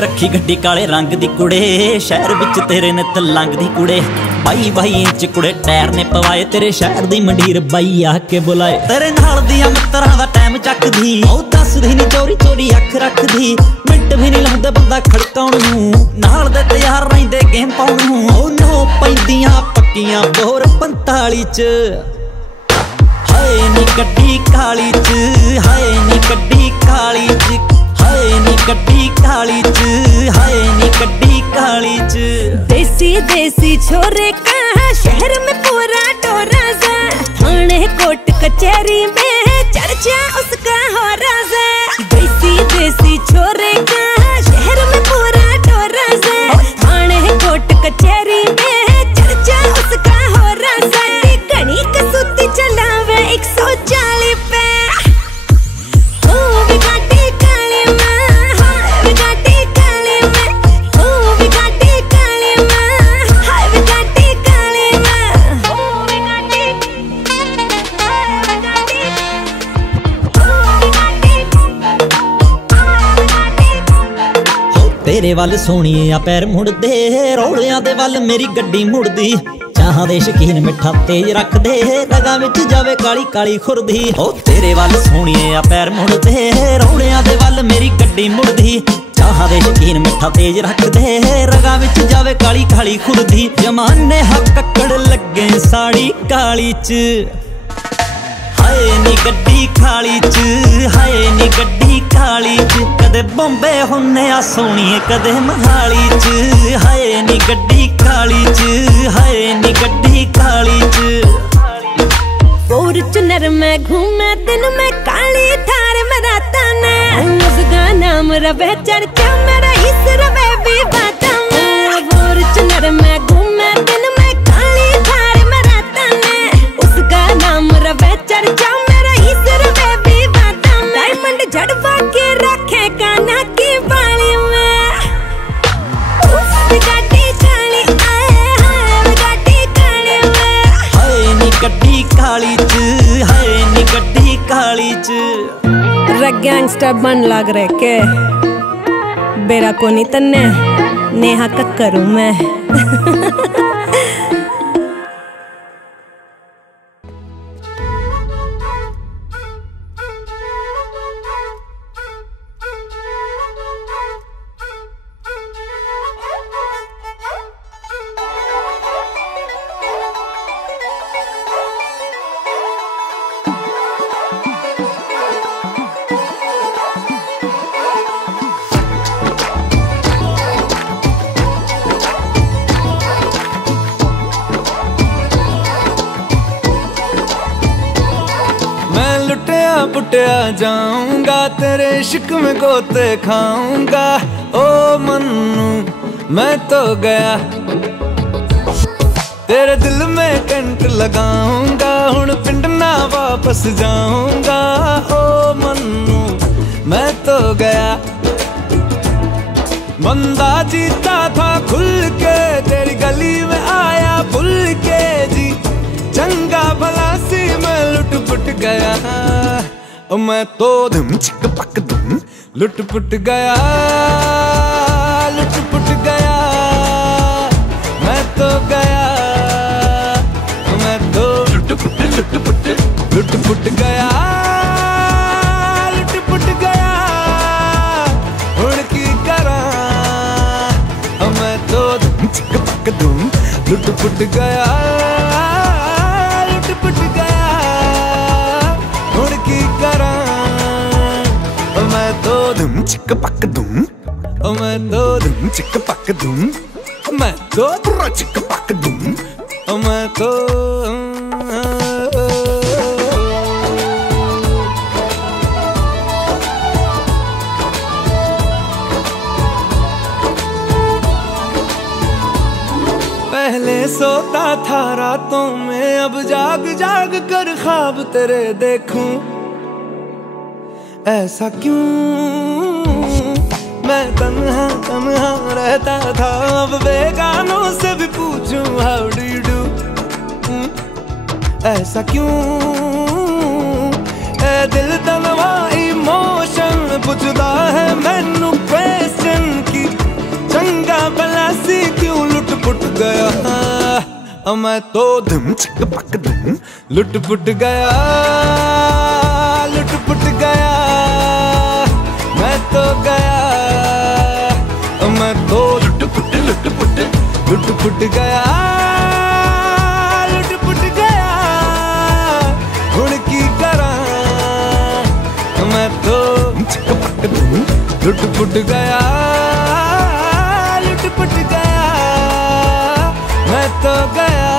रखी गड्डी काले रंग दी कुड़े, शहर विच तेरे नित लंघ दी कुड़े। 22 इंच कुड़े टायर ने पवाए, तेरे शहर दी मंडीर बाई आके बुलाए। तेरे नाल दियां मित्तरां दा टाइम चकदी, ओ दसदी नी चोरी चोरी अख रखदी। मिंट भी नी लाउंदे बंदा खड़काउण नूं, नाल दे तैयार रहिंदे गेम पाउण नूं। ओ नो पैंदियां पक्कियां बोर 45 च, हाय नी गड्डी काली च, हाय नी गड्डी काली च, हाय नी गड्डी काली च, हाय नी गड्डी काली च। देसी देसी छोरे कहाँ शहर में पूरा टोरा सा, थाने कोर्ट कचहरी में चर्चा उसका हो राजा। देसी देसी छोरे कहाँ शहर में पूरा टोरा सा, थाने कोर्ट कचहरी में चर्चा उसका हो राजा। घनी कसूती चलावे 140 पे, तेरे वल सोहणिया पैर मुड़दे, रौलियां दे वल मेरी गड्डी मुड़दी। चाहां दे शकीन मिठा तेज रख दे, रगां विच जावे काली काली खुरदी। ओ तेरे वल सोहणिया पैर मुड़दे, रौलियां दे वल मेरी गड्डी मुड़दी। चाहां दे शकीन मिठा तेज रख दे, रगां विच जावे काली काली खुरदी। जमाने हा कक्कड़ लगे साड़ी काली च, हाय हाय नी गड्डी खाली च, हाय नी गड्डी खाली च, कदे बॉम्बे हुन्ने आ सोनिए कदे महाली च, हाय नी गड्डी खाली च, हाय नी गड्डी खाली च। फॉर्च्यूनर में घूमे दिन में काली थार में राता ने, उसका नाम रवे चर्चा मेरा इस रवे भी बाता में। फॉर्च्यूनर में घूमे दिन में काली थार में राता ने, उसका नाम रवे चर्चा मेरा इस रवे भी बाता में। डायमंड जड़वा के रखे काना की बाली में, उस गाड़ी काली आए हाय गाड़ी काली में। हाय नी गड्डी काली च, हाय नी गड्डी काली च। गैंगस्टर बन लग रहे के बेरा को नहीं तन्ने नेहा करूं मैं। पुटिया जाऊंगा तेरे इश्क में गोते खाऊंगा, ओ मन्नू मैं तो गया। तेरे दिल में कंट लगाऊंगा, हुण पिंड ना वापस जाऊंगा, ओ मन्नू मैं तो गया। बंदा जीता था खुल के, तेरी गली में आया भूल के जी, चंगा भला सी मैं लुट पुट गया। मैं तो धुम चिक पक धुम लुट पुट गया, लुट पुट गया। मैं तो गया, मैं तो लुट पुट गया, लुट पुट गया। हुण की करा, मैं तो धुम चिक पक धुम लुट पुट गया, लुट पुट गया। हुण की करा, मैं तो धुम चिक पक धुम, मैं तो धुम चिक पक धुम, मैं तो चिक पक धुम, मैं तो। पहले सोता था रातों में, अब जाग जाग कर ख्वाब तेरे देखूं। ऐसा क्यों मैं तन्हा तन्हा रहता था, अब बेगानों से भी पूछूं हाउ डू यू डू। ऐसा क्यों ए दिल तनवा इमोशन पुछदा है मैनू क्वेश्चन की, चंगा भला सी क्यों लुट पुट गया। मैं तो धुम चिक पक धुम लुट पुट गया, लुट पुट गया। मैं तो गया, मैं तो लुट पुट गया, लुट पुट गया। हुण की करा, मैं तो चिक पक धुम लुट पुट गया, लुट पुट गया। मैं तो गया,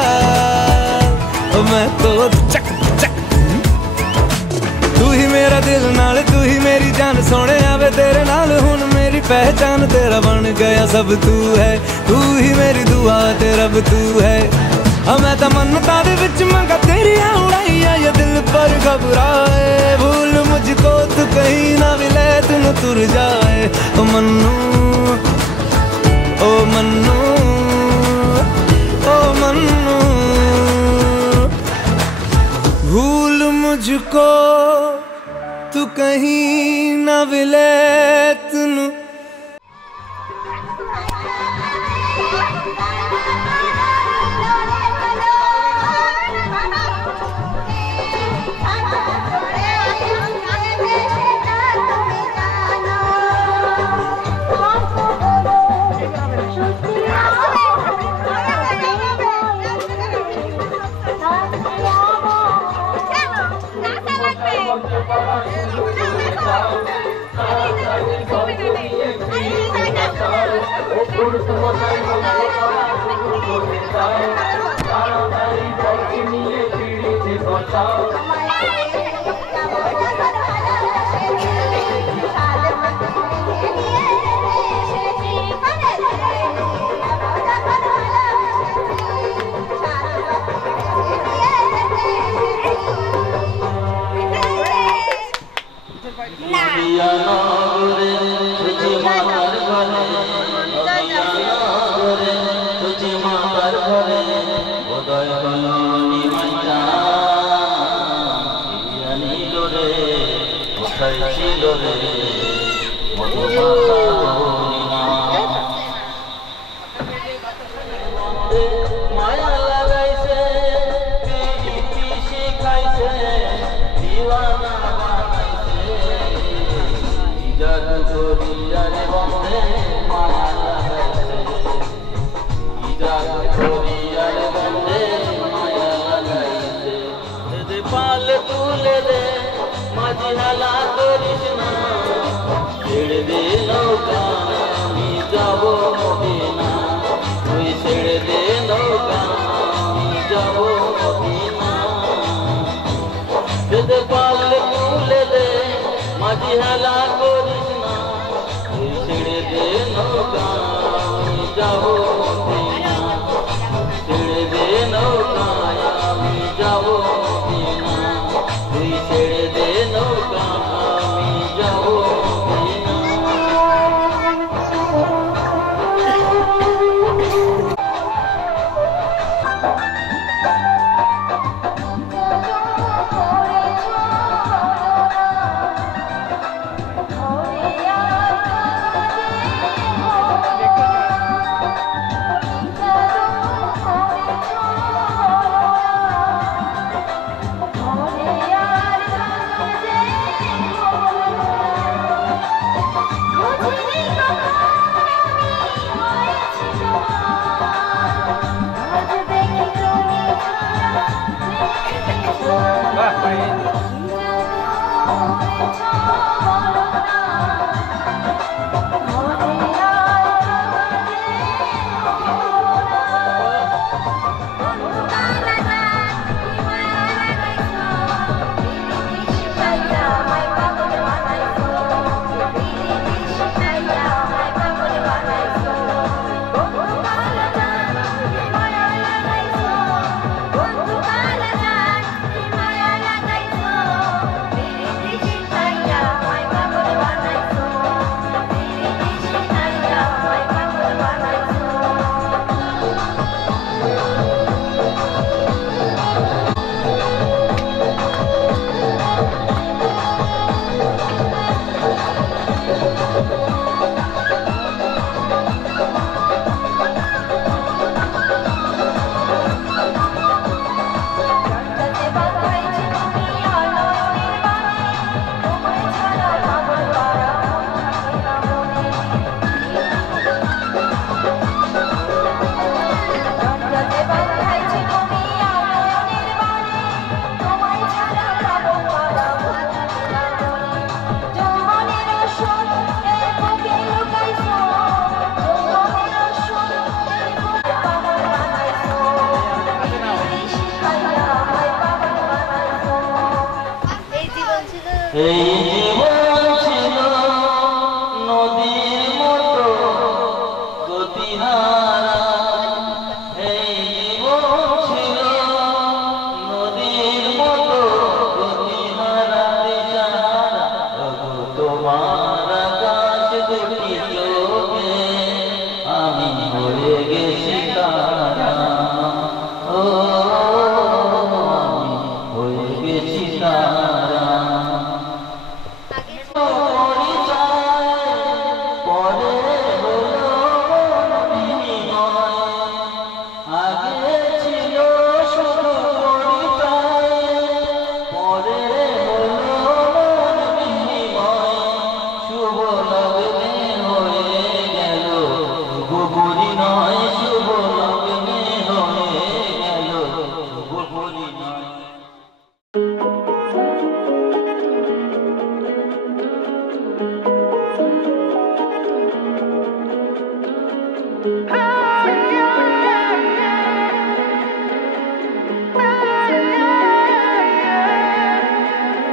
मैं तो चक चक। तू ही मेरा दिल नाल, तू ही मेरी जान, सोने आवे तेरे नाल हुण मेरी पहचान। तेरा बन गया सब तू है, तू ही मेरी दुआ तेरा भी तू है। मैं तो मन्नतां दे विच मंगा तेरियां उड़ाइयां, ये दिल पर घबराए। भूल मुझको तू कहीं ना मिले, तू न तुर जाए। ओ मन्नू, ओ मन्नू, ओ मन्नू। भूल मुझको तू कहीं ना मिले, तू Nasa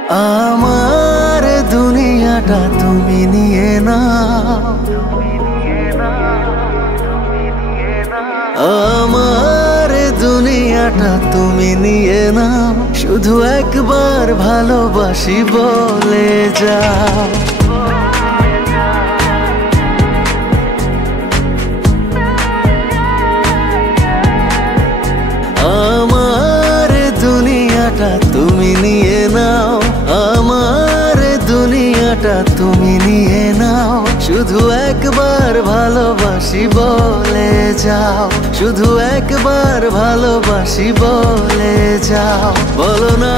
আমার দুনিয়াটা তুমি নিয়ে নাও, আমার দুনিয়াটা তুমি নিয়ে নাও, শুধু একবার ভালোবাসি বলে যাও। আমার দুনিয়াটা তুমি নিয়ে নাও, আমার দুনিয়াটা তুমি নিয়ে নাও, শুধু একবার ভালোবাসি বলে যাও, শুধু একবার ভালোবাসি বলে যাও। বলো না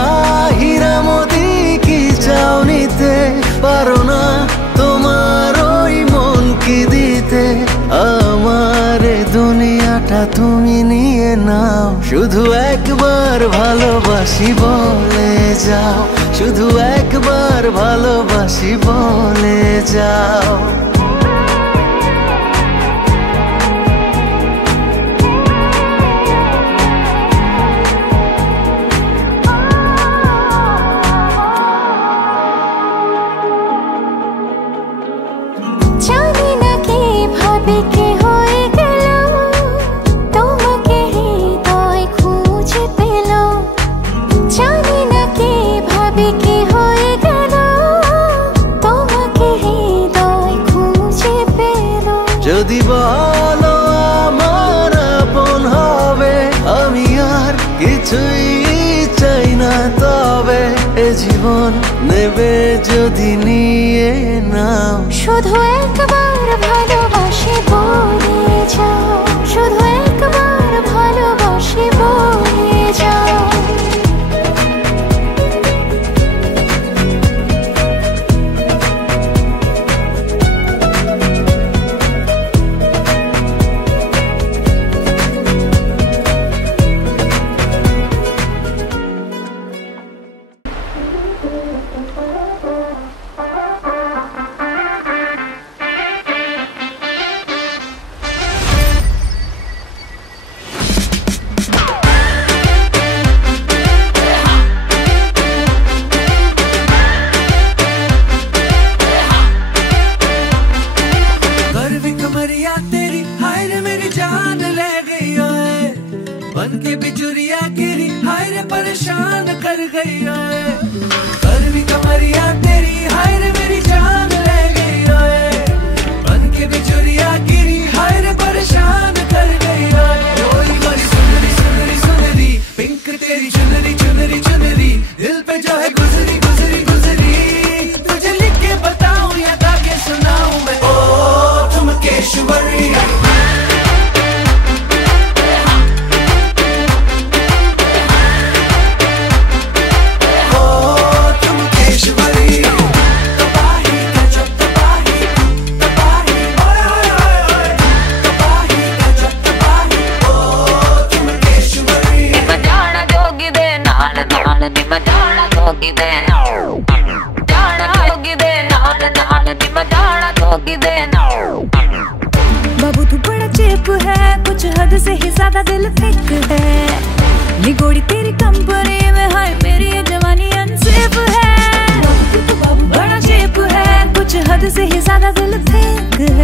হীরা মোতি কি চাও নিতে, পারো না তোমার ওই মন কি দিতে, আমার দুনিয়াটা তুমি নিয়ে নাও, শুধু একবার ভালোবাসি বলে যাও, শুধু একবার ভালোবাসি বলে যাও। জানি না কি ভাবে কি হয়ে গেল, তোমাকে হৃদয় খুঁজে পেল, জানি না কি ভাবে কি হয়ে গেল, তোমাকে হৃদয় খুঁজে পেল। যদি বলো আমার আপন হবে, আমি আর কিছুই চাই না, তবে এ জীবন নেবে যদি নিয়ে নাও, শুধু একবার ভালোবাসি বলে যাও, শুধু একবার ভালোবাসি বলে যাও। बनके बिजुरिया गिरी हाय रे परेशान कर गई है, करवी कमरिया तेरी हाय रे मेरी जान ले गई है, बनके बिजुरिया गिरी हाय रे परेशान कर गई है। कोई मेरी सुंदरी सुंदरी सुंदरी पिंक तेरी चुनरी चुनरी चुनरी, दिल पे जो है गुजरी गुजरी गुजरी, तुझे लिख के बताऊं या गा के सुनाऊं मैं, ओ चुमकेश्वरी। बाबू तू बड़ा चेप है, कुछ हद से ही ज्यादा दिल थिक है, निगोड़ी तेरी कंपनी में हाय मेरी ये जवानी अनसेफ है। बाबू बड़ा चेप है, कुछ हद से ही ज्यादा दिल थिक है,